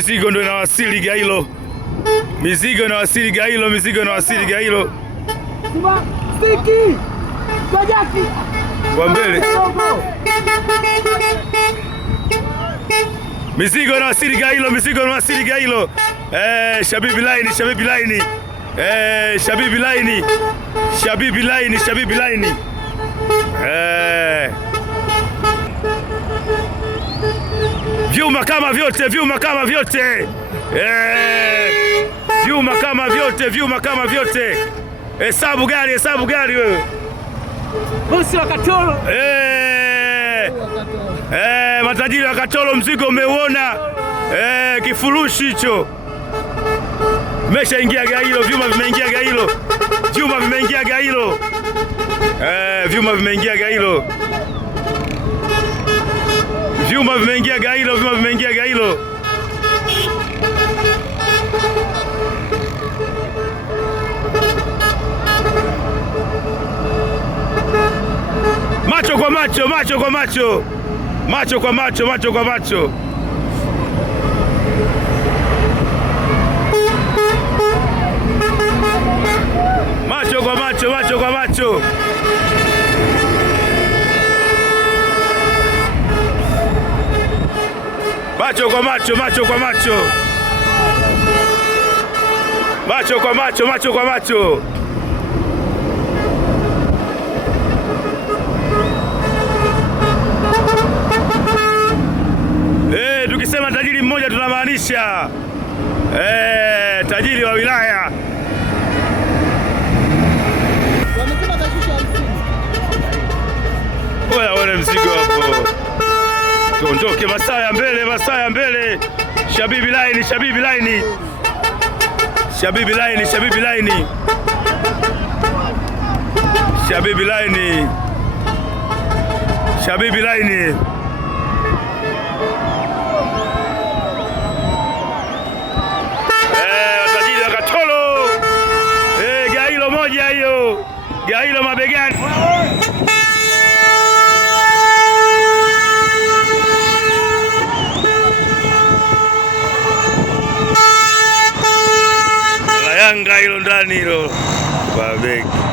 mizigo ndio inawasili Gairo. Mizigo inawasili Gairo, mizigo inawasili Gairo. Stiki. Kajaki. Kwa mbele. Mizigo inawasili Gairo, mizigo inawasili Gairo. Shabibi Line, Shabibi Line. Shabibi Line. Shabibi Line, Shabibi Line. Vyuma kama vyote, vyuma kama vyote. Vyuma kama vyote, vyuma kama vyote. Hesabu gari wewe. Bosi wa Katoro. Matajiri wa Katoro, mzigo umeuona. Kifurushi hicho. Meshaingia Gairo, vyuma vimeingia Gairo. Vyuma vimeingia Gairo. Vyuma vimeingia Gairo. Vyuma vimeingia Gairo, vyuma vimeingia Gairo. Macho kwa macho, macho kwa macho. Macho kwa macho, macho kwa macho. Macho kwa macho, macho kwa macho. Macho kwa macho, macho kwa macho. Macho kwa macho, macho kwa macho. Tukisema tajiri mmoja tunamaanisha tajiri wa wilaya. Oya, wale mzigo hapo. Tuondoke, masaa ya mbele, masaa ya mbele. Shabibi Line, Shabibi Line. Shabibi Line, Shabibi Line. Shabibi Line. Shabibi Line. Watajiri wa Katoro. Gairo moja hiyo. Gairo mabegani. Yanga hilo ndani hilo. Babeki.